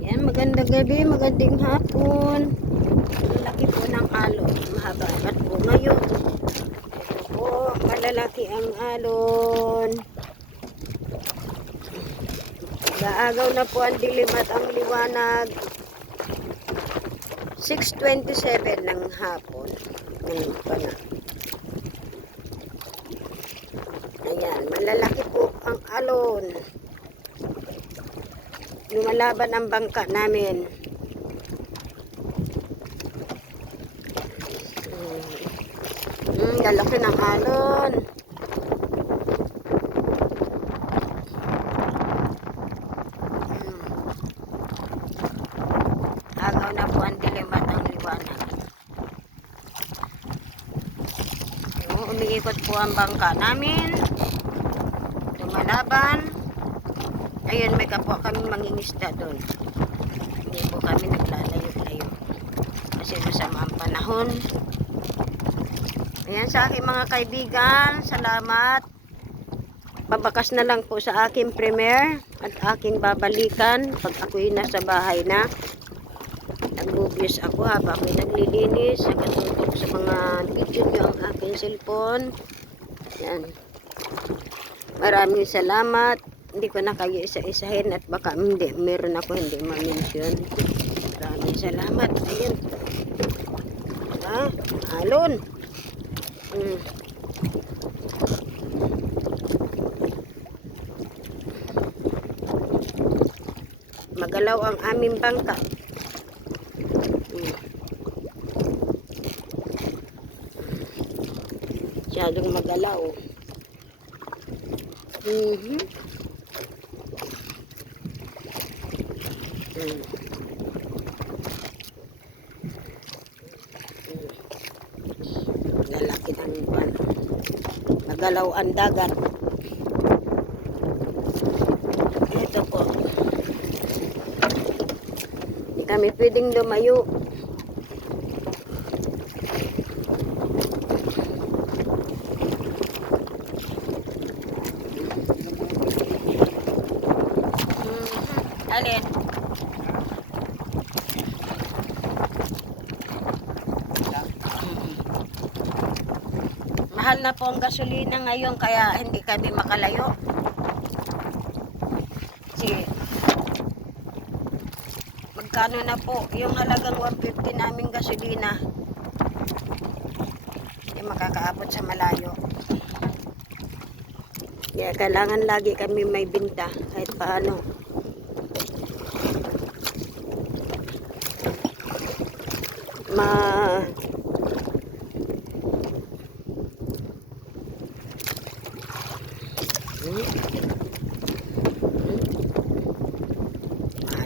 Yan, magandang gabi, magandang hapon. Ang laki po ng alon. Mahaba at po ngayon. Ito po, malalaki ang alon. Gaagaw na po ang dilim at ang liwanag. 6:27 ng hapon. Ngayon pa na. Ayan, malalaki po ang alon. Lumalaban ang bangka namin. Lalaki ng alon. Agaw na po ang dilim at ang liwanag. Umiikot po ang bangka namin. Lumalaban. Ayun, may kapwa kami mangingisda doon. Hindi po kami naglalayo-layo. Kasi masama ang panahon. Ayan, sa aking mga kaibigan, salamat. Pabakas na lang po sa aking premiere at aking babalikan pag ako'y nasa bahay na. Nag-movies ako habang ako'y naglilinis. Nagatutok sa mga video nyo ang aking cellphone. Ayan. Maraming salamat. Hindi ko na kayo isa-isahin at baka hindi, meron ako hindi ma-mention. Maraming salamat. Ayan. Alon. Magalaw ang aming bangka. Masyadong magalaw. Lalaki ng pan. Nagalaw ang dagat. Ito po. Hindi kami pwedeng lumayo. Alin? Mahal na po ang gasolina ngayon kaya hindi kami makalayo. Sige. Magkano na po yung halagang 150 naming gasolina? Hindi makakaabot sa malayo. Kaya kailangan lagi kami may binta kahit paano.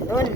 Alon.